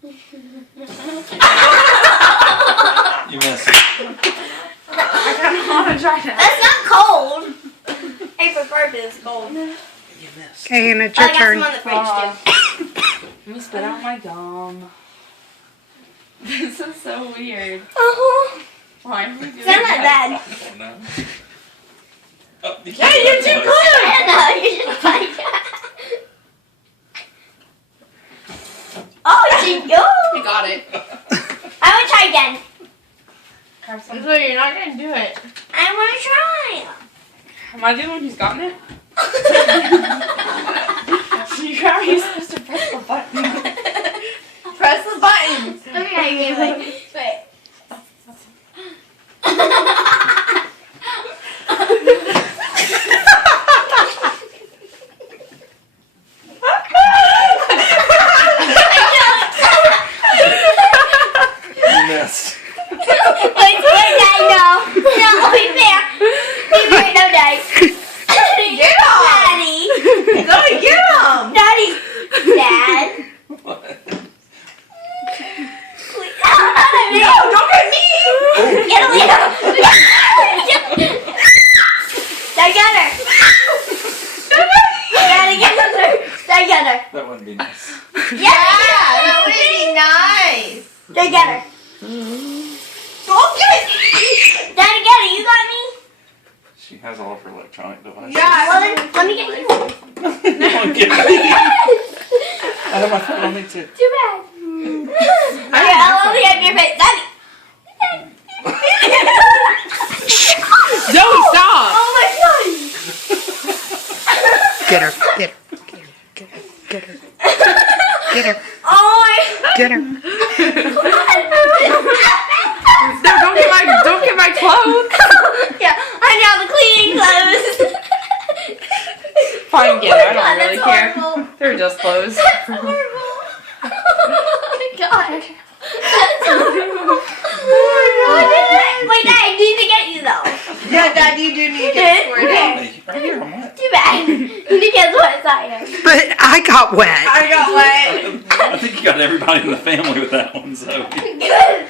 You missed. I kind of want to try that. That's not cold. Hey, for purpose, it's cold. You missed. Okay, and it's I your got turn. some on the fridge too. Let me spit out my gum. This is so weird. Uh-huh. Why are we doing It's not that bad. I don't know. Oh, you Yeah, can't you're do too it. close. I know, you should find Oh, she, You oh. got it. I want to try again. So you're not gonna do it. I want to try. Am I the one who's gotten it? How are you supposed to press the button? Press the button. Okay, wait. You missed. Wait, Daddy, no. No, be fair. Be fair, no, Daddy. Get him! Daddy. Let me get him! Daddy. Dad. What? No, don't get me! Get away. Daddy, get her. Daddy, get her. Daddy, get her. That wouldn't be nice. Yeah, that would be nice! Daddy, get her. Don't get it! Daddy, get her. You got me? She has all of her electronic devices. Yeah. Well, then, let me get you one. Don't get me. I have my phone on me too. Too bad. Okay, I'll only have your face. Daddy. Zoe, stop! Oh my god. Get her. Get her. Get her. Get her. Get her. Oh my. Get her. No, don't get my clothes! Yeah, I know the cleaning clothes. Fine, get it. I don't God, really that's care. horrible. They're just clothes. That's horrible. Oh my god. That's horrible. Wait, Dad, I need to get you though. Yeah, Dad, you do need to get squirted. Hey, right here, I'm wet. Too bad. You need to get what's inside. But I got wet. I got wet. I think you got everybody in the family with that one, so. Good.